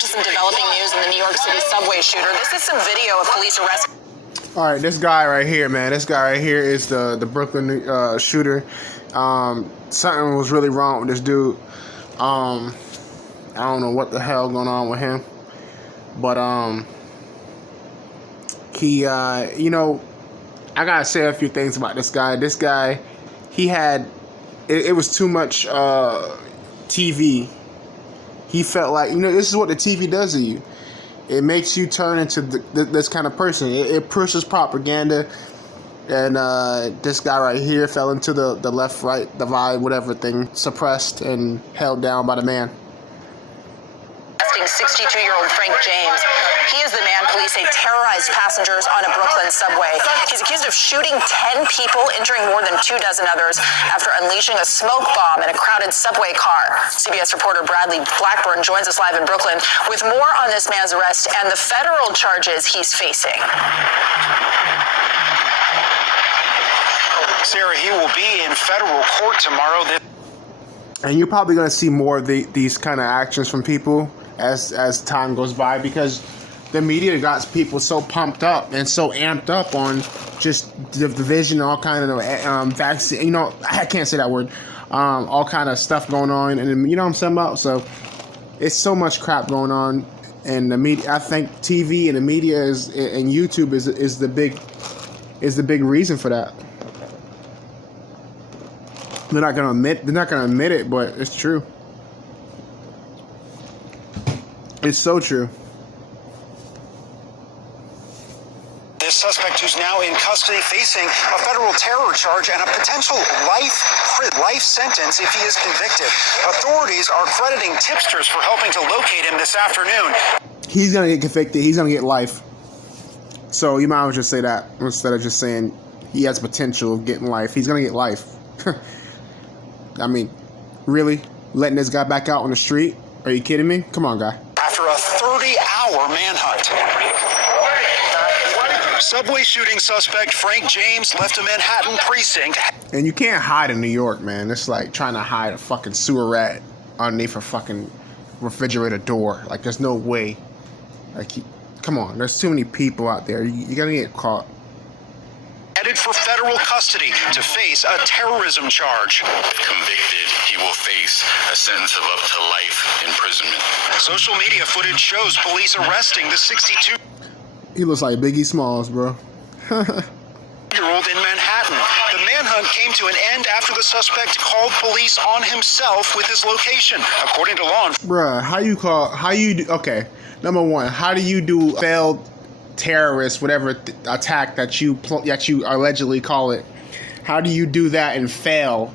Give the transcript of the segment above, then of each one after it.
to some developing news in the New York City subway shooter. This is some video of police arresting. All right, this guy right here, man. This guy right here is the Brooklyn shooter. Something was really wrong with this dude. I don't know what the hell going on with him, but he, you know, I gotta say a few things about this guy. This guy, he had, it was too much TV. He felt like, you know, this is what the TV does to you. It makes you turn into this kind of person. It pushes propaganda. And this guy right here fell into the left-right divide, whatever thing, suppressed and held down by the man. 62-year-old Frank James. He is the man police say terrorized passengers on a Brooklyn subway. He's accused of shooting 10 people, injuring more than 24 others after unleashing a smoke bomb in a crowded subway car. CBS reporter Bradley Blackburn joins us live in Brooklyn with more on this man's arrest and the federal charges he's facing. Sarah, he will be in federal court tomorrow. And you're probably going to see more of these kind of actions from people as time goes by, because the media got people so pumped up and so amped up on just the division, all kind of vaccine. You know, I can't say that word. All kind of stuff going on, and you know what I'm saying about. So it's so much crap going on, and the media. I think TV and the media and YouTube is the big reason for that. They're not gonna admit it, but it's true. It's so true. This suspect, who's now in custody facing a federal terror charge and a potential life sentence if he is convicted. Authorities are crediting tipsters for helping to locate him this afternoon. He's gonna get convicted. He's gonna get life. So you might as well just say that instead of just saying he has potential of getting life. He's gonna get life. I mean, really? Letting this guy back out on the street? Are you kidding me? Come on, guy. After a 30-hour manhunt. Subway shooting suspect Frank James left a Manhattan precinct. And you can't hide in New York, man. It's like trying to hide a fucking sewer rat underneath a fucking refrigerator door. Like, there's no way. Like, come on. There's too many people out there. You gotta get caught. Headed for federal custody to face a terrorism charge. If convicted, he will face a sentence of up to life imprisonment. Social media footage shows police arresting the 62. He looks like Biggie Smalls, bro. Year-old in Manhattan. The manhunt came to an end after the suspect called police on himself with his location, according to law enforcement. Bruh, okay, number one, how do you do failed terrorist, whatever attack that you allegedly call it? How do you do that and fail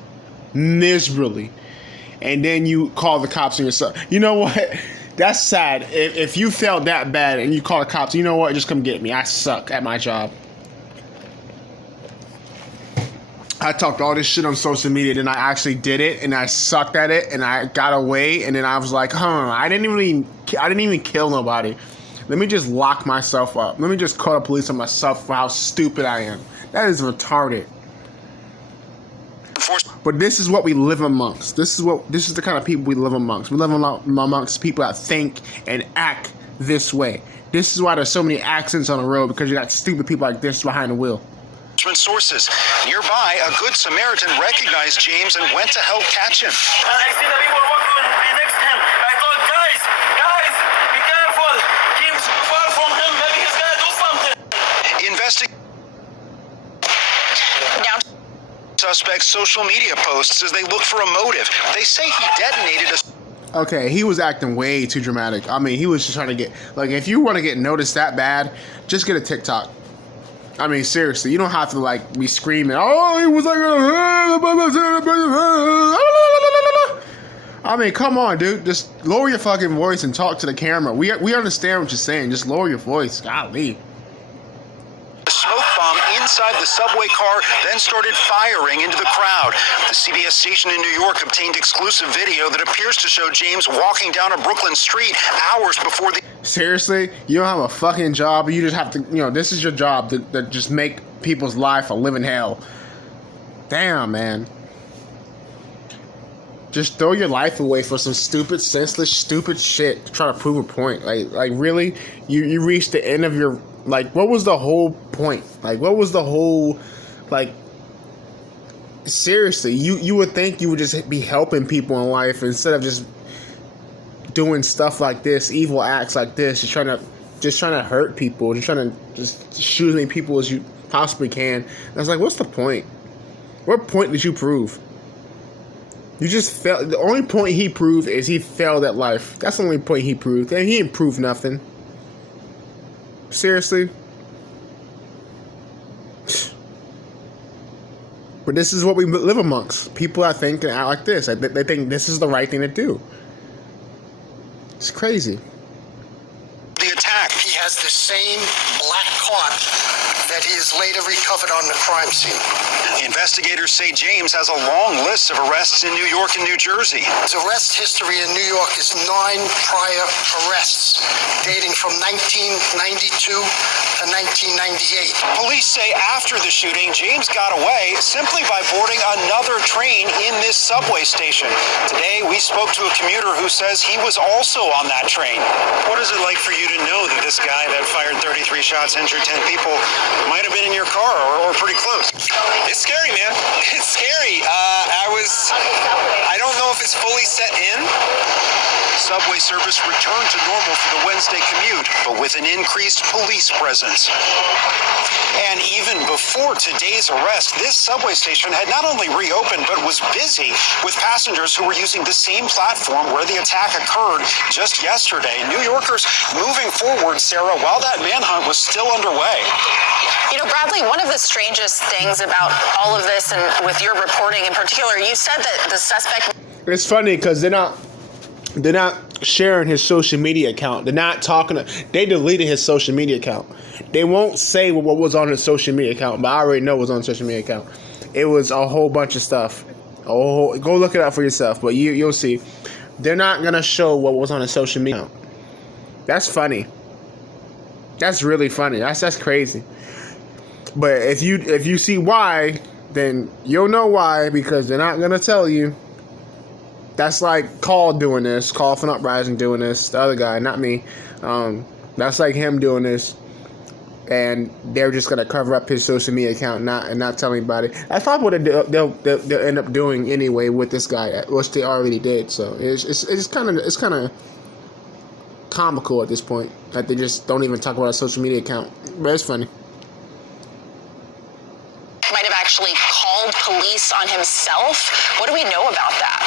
miserably, and then you call the cops on yourself? You know what? That's sad. If you failed that bad and you call the cops, you know what? Just come get me. I suck at my job. I talked all this shit on social media, then I actually did it, and I sucked at it, and I got away, and then I was like, I didn't even kill nobody. Let me just lock myself up. Let me just call the police on myself for how stupid I am. That is retarded. But this is what we live amongst. This is the kind of people we live amongst. We live amongst people that think and act this way. This is why there's so many accidents on the road, because you got stupid people like this behind the wheel. Sources. Nearby, a good Samaritan recognized James and went to help catch him. I see the people walking next to him. I thought, guys, be careful. Keep far from him. Maybe he's gonna do something. Suspect's social media posts as they look for a motive. They say he detonated a... Okay, he was acting way too dramatic. I mean, he was just trying to get... Like, if you want to get noticed that bad, just get a TikTok. I mean, seriously, you don't have to, like, be screaming, oh, he was like... I mean, come on, dude. Just lower your fucking voice and talk to the camera. We understand what you're saying. Just lower your voice. Golly. A smoke bomb inside the subway car, then started firing into the crowd. The CBS station in New York obtained exclusive video that appears to show James walking down a Brooklyn street hours before the... Seriously? You don't have a fucking job? You just have to, this is your job to just make people's life a living hell. Damn, man. just throw your life away for some stupid, senseless, stupid shit to try to prove a point. Like really, you reached the end of your, like, what was the whole point? Like, what was the whole, like, seriously, you would think you would just be helping people in life instead of just doing stuff like this, evil acts like this, just trying to hurt people, just trying to just shoot as many people as you possibly can. And I was like, what's the point? What point did you prove? You just failed. The only point he proved is he failed at life. That's the only point he proved. And he didn't prove nothing. Seriously. But this is what we live amongst. People, I think, and act like this. They think this is the right thing to do. It's crazy. The attack. He has the same black cart that he has later recovered on the crime scene. Investigators say James has a long list of arrests in New York and New Jersey. His arrest history in New York is 9 prior arrests, dating from 1992 to 1998. Police say after the shooting, James got away simply by boarding another train in this subway station. Today, we spoke to a commuter who says he was also on that train. What is it like for you to know that this guy that fired 33 shots, injured 10 people, might have been in your car or pretty close? It's scary, man. It's scary. I don't know if it's fully set in. Subway service returned to normal for the Wednesday commute, but with an increased police presence. And even before today's arrest, this subway station had not only reopened, but was busy with passengers who were using the same platform where the attack occurred just yesterday. New Yorkers moving forward, Sarah, while that manhunt was still underway. You know, Bradley, one of the strangest things about all of this, and with your reporting in particular, you said that the suspect... It's funny because they're not sharing his social media account. They're not talking. They deleted his social media account. They won't say what was on his social media account, but I already know what was on his social media account. It was a whole bunch of stuff. Oh, go look it up for yourself. But you'll see. They're not gonna show what was on his social media account. That's funny. That's really funny. That's crazy. But if you see why, then you'll know why, because they're not gonna tell you. That's like Call doing this, Call from Uprising doing this, the other guy, not me. That's like him doing this, and they're just gonna cover up his social media account and not tell anybody. That's probably what they'll end up doing anyway with this guy, which they already did. So it's kind of comical at this point that they just don't even talk about a social media account. But it's funny. might have actually called police on himself. What do we know about that?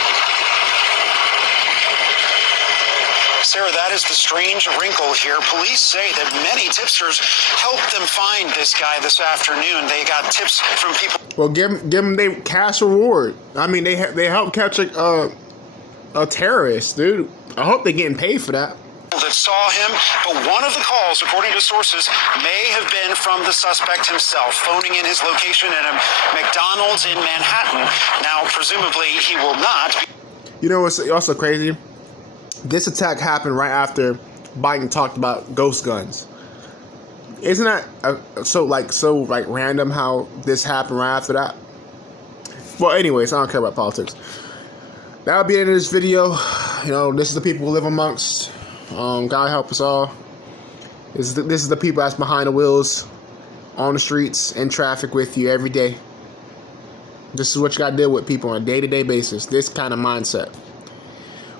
Sarah, that is the strange wrinkle here. Police say that many tipsters helped them find this guy this afternoon. They got tips from people. Well, give them their cash reward. I mean, they helped catch a terrorist, dude. I hope they're getting paid for that. That saw him, but one of the calls, according to sources, may have been from the suspect himself, phoning in his location at a McDonald's in Manhattan. Now, presumably, he will not. You know what's also crazy? This attack happened right after Biden talked about ghost guns. Isn't that so random how this happened right after that? Well, anyways, I don't care about politics. That'll be the end of this video. You know, this is the people we live amongst. God help us all. This is the people that's behind the wheels, on the streets, in traffic with you every day. This is what you gotta deal with people on a day-to-day basis. This kind of mindset.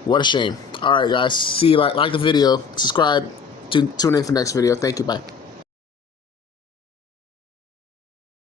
What a shame. All right, guys. See you. Like the video. Subscribe. Tune in for the next video. Thank you. Bye.